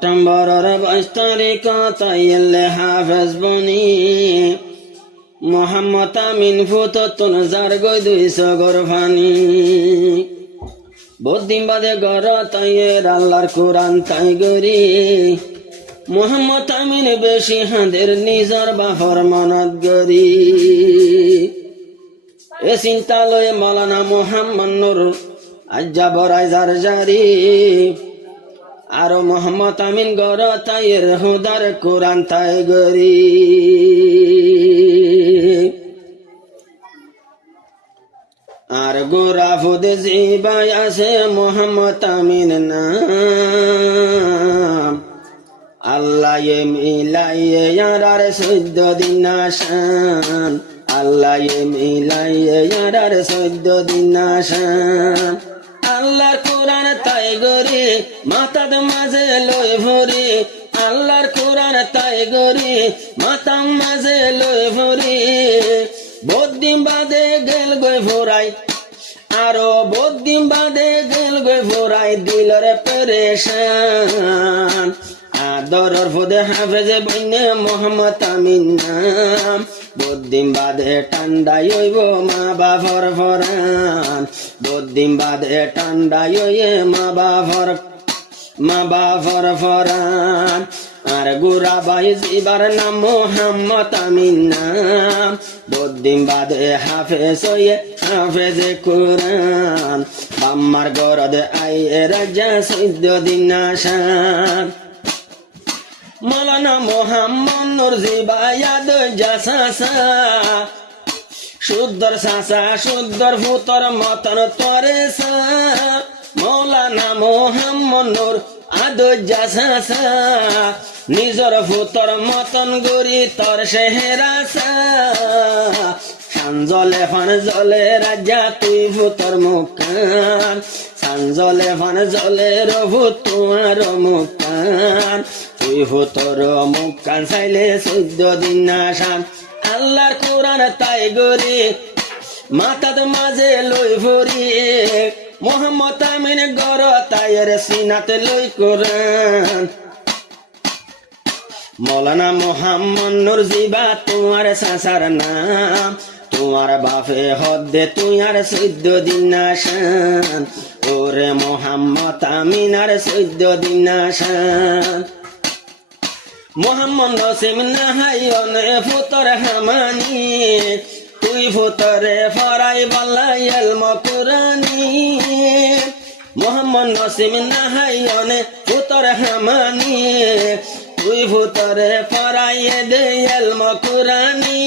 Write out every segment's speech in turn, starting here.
সেপ্টেম্বরের 22 তারিখ তাইলে হাফেজ বনি মোহাম্মদ আমিন ফুততুন যার গই 200 গরফানি বদিন বাদে গর তাইয়ের আল্লাহর কোরআন তাই গরি মোহাম্মদ আমিন বেশি হাঁদের নিজর বাফর মনত গরি এ চিন্তা লয়ে মাওলানা মোহাম্মদ নূর আজ্জা বরাই যার জারি আর মোহাম্মদ আমিন গর তাইয়ের হুদার কোরআন তাই গরি আর গোরা ফুদে জিবাই আছে মোহাম্মদ আমিন নাম আল্লাহ মিলাইয়ে ইয়ার 14 দিন আসান আল্লাহ মিলাইয়ে ইয়ার 14 দিন আসান আল্লাহর কোরআন তাই গরি মাথার মাঝে লই ভরি আল্লাহর কোরআন তাই গরি মাথার মাঝে লই ভরি বদিন বাদে গেল গই ভরাই আরো বদিন বাদে গেল গই ভরাই দিলরে পেরেশান আদরর ফুদে হাফেজে বইনে মোহাম্মদ আমিন নাম বদিন বাদে ঠান্ডাই হইব মা বাফর ফরান বদিন বাদে ঠান্ডাই হইয়ে মা বাফর ফরান আর গুরা বাইজ ইবার নাম মোহাম্মদ আমিন নাম বদিন বাদে হাফেজ হইয়ে হাফেজে কোরআন বাম্মার গরদে আইয়ে রাজা 14 দিন আসান মাওলানা মোহাম্মদ নূর জিবায়াদ জাসাসা শুদ্ধর সাসা শুদ্ধর ফুতর মতন তরে সা মাওলানা মোহাম্মদ নূর আদ জাসাসা নিজর ফুতর মতন গরি তর সেহেরাসা সানজলে ফান জলে রাজা তুই ফুতর মুকান সানজলে ফান জলে রভু তোমার মুকান তুই ফুতর মুকান চাইলে 14 দিন আসান আল্লাহর কোরআন তাই গরি মাথার মাঝে লই ভরি মোহাম্মদ আমিন গর তাইয়ের সিনাতে লই কোরআন মৌলানা মোহাম্মদ নূর জিবা তোমার সাসার নাম তোমার বাপে হদ্দে তুইয়ার 14 দিন আসান ওরে মোহাম্মদ আমিন আর 14 দিন আসান মোহাম্মদ নসিম নাহাইনে ফুতর হামানি তুই ফুতরে ফরাই বাল্লাই ইলম কুরানি মোহাম্মদ নসিম নাহাইনে ফুতর হামানি তুই ফুতরে ফরাই দে ইলম কুরানি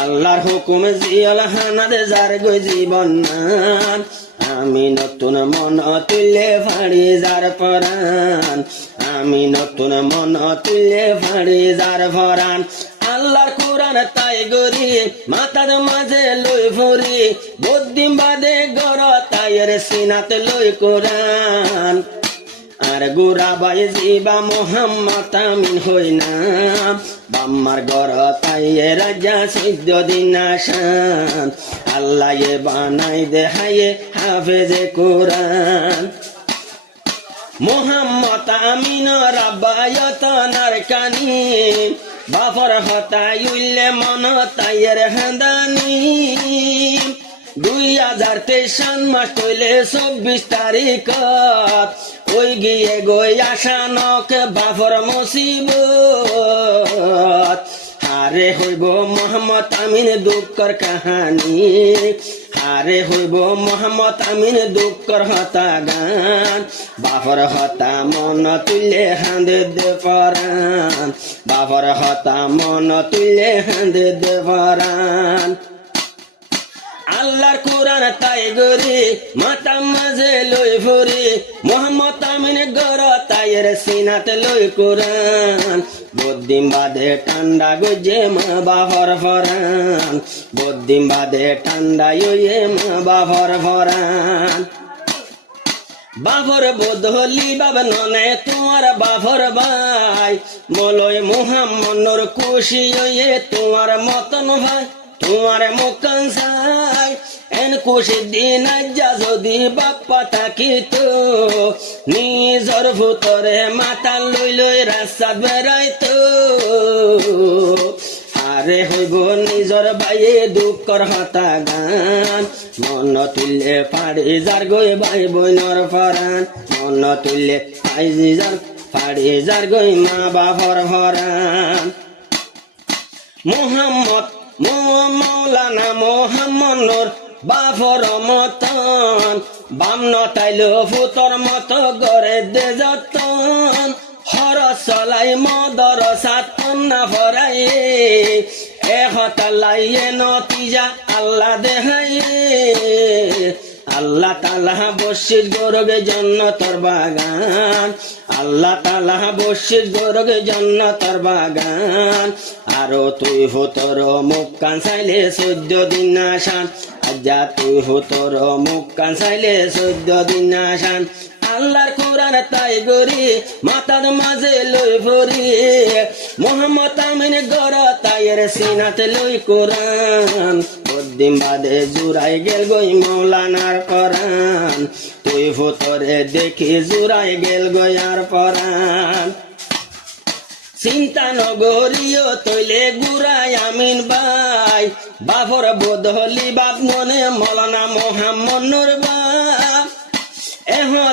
আল্লাহর হুকুম জিয়াল হানাদ যার গই জীবন নান আমি নতুন মন তুলে ফাড়ি যার পরাণ আমি নতুন মন তুলে ফাড়ি যার পরাণ আল্লাহর কোরআন তাই গরি মাথার মাঝে লই ভরি বদিন বাদে গর তাইয়ের সিনাতে লই কোরআন আর গোরা বাই জিবা মোহাম্মদ আমিন হই না বাম্মার গর তাইয়ে রাজা 14 দিন আসান আল্লাহ এ বানাই দে হায়ে হাফেজে কোরআন মোহাম্মদ আমিন রাব্বায়ত নারকানি বাফর হতাই উল্লে মন তাইয়ের হাঁদানি 2023 মাস হইলে 24 তারিখ ওই গিয়ে গই আসানক বাফর মুসিবত হারে হইব মোহাম্মদ আমিন দুঃখর কাহানি হারে হইব মোহাম্মদ আমিন দুঃখর হতা গান বাফর হতা মন তুলে হাঁদে দে পরাণ বাফর হতা মন তুলে হাঁদে দে পরাণ আল্লাহর কোরআন তাই গরি মাথা মাঝে লই ভরি মোহাম্মদ আমিন গর তাইয়ের সিনাতে লই কোরআন বদিন বাদে ঠান্ডা গজে মা বাফর ফরান বদিন বাদে ঠান্ডা ইয়ে মা বাফর ফরান বাফর বদলি বাবা ননে তোমার বাফর ভাই মলয় মোহাম্মদ নূর খুশি হয়ে তোমার মতন ভাই তোমার মুকান চাই এন খুশির দিন আজ্জা যদি বাপ্পা থাকিত নিজর ভুতরে মাথা লই লই রাস্তা বেড়াইতো আরে হইব নিজর বাইয়ে দুঃখর হতা গান মন তুললে পাড়ি যার গই ভাই বইনর ফরান মন তুললে পাড়ি যার গই মা বাপর ফরান মোহাম্মদ মৌলানা মোহাম্মদ নূর বাপর মতন বাম নটাইলো ফুতর মত গড়ে দে যতন হর চলাই মদর সাতন না ফরাই এহতালাইয়ে নতিজা আল্লাহ দেহাই আল্লাহ তাআলা বশির গরগে জান্নাতের বাগান আল্লাহ তাআলা বশির গরগে জান্নাতের বাগান আরো তুই ফুতর মুখ কান চাইলে 14 দিন আসান আজ্জা তুই ফুতর মুখ কান চাইলে 14 দিন আসান আল্লাহর কোরআন তাই গরি মাথার মাঝে লই ভরি মোহাম্মদ আমিন গর তাইয়ের সিনাতে লই কোরআন বদিন বাদে জুরাই গেল গই মৌলানার কোরআন তুই ফুতরে দেখি জুরাই গেল গয়ার কোরআন চিন্তা নগরীয় তৈলে গুরাই আমিন ভাই বাপর বদলি বাপ মনে মৌলানা মোহাম্মদ নূর বাপ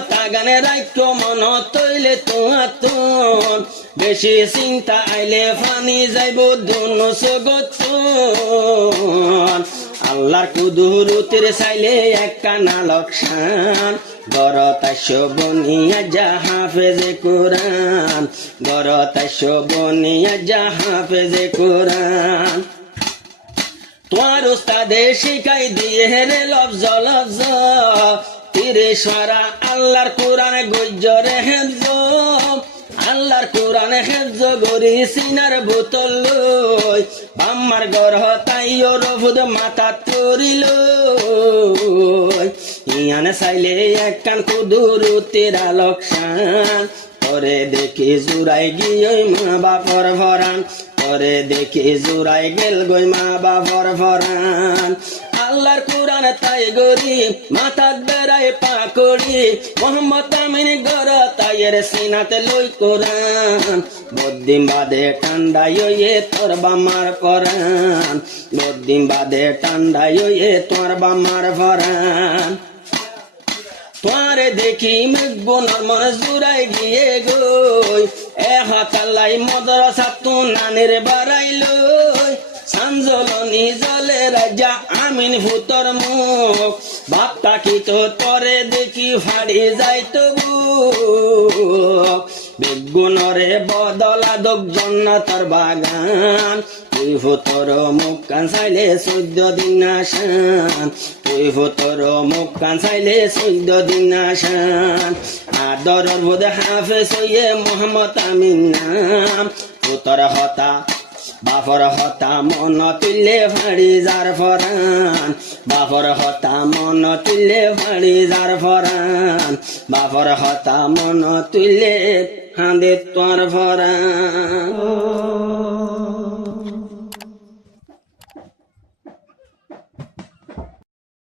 তাগানে রাইক্য মন তৈলে তোয়াতন বেশি চিন্তা আইলে ফানি যাইব দুন সগতন আল্লাহর কুদুরতের চাইলে এক কানা লক্ষণ গরতাশ বনিয়া যা হাফেজে কোরআন গরতাশ বনিয়া যা হাফেজে কোরআন তোমার উস্তাদে শিখাই দিয়ে রে লফজ লফজ তিরে সারা আল্লাহর কোরআনে গজ্জরে হেফজ আল্লাহর কোরআনে হেফজ গরি সিনার বোতল লই বাম্মার গরহ তাইও রফুদ মাথা তরিল ইয়ানে চাইলে এক কান কুদুরতের আলোকসান তরে দেখি জুরাই গিয়ে মা বাপর ভরান তরে দেখি জুরাই গেল গই মা বাপর ভরান আল্লাহর কোরআন তাই গরি মাথা বেড়াই পাকড়ি মোহাম্মদ আমিন গর তাইয়ের সিনাতে লই কোরআন বদিন বাদে ঠান্ডায় তোর বামার পরান বদিন বাদে ঠান্ডায় তোর বামার পরান তোরে দেখি মেঘবনার মনে জুড়াই গিয়ে গই হাতালাই মদরসা তু নানের বাড়াইল সাঞ্জলনি জলে রাজা আমিন ভূতর মুখ বাপটা কি তো তরে দেখি ফাড়ি যাইতো বেগুনরে বদলা দোক জান্নাতের বাগান তুই ভূতর মুখ কান চাইলে 14 দিন আসান তুই ভূতর মুখ কান চাইলে 14 দিন আসান আদরর বোধে হাফেজ হইয়ে মোহাম্মদ আমিন নাম ভূতর হতা বাপর হতা মন তুললে ফাড়ি যার ফরান বাপর হতা মন তুললে ফাড়ি যার ফরান বাপর হতা মন তুললে হাঁদে তোর ফরান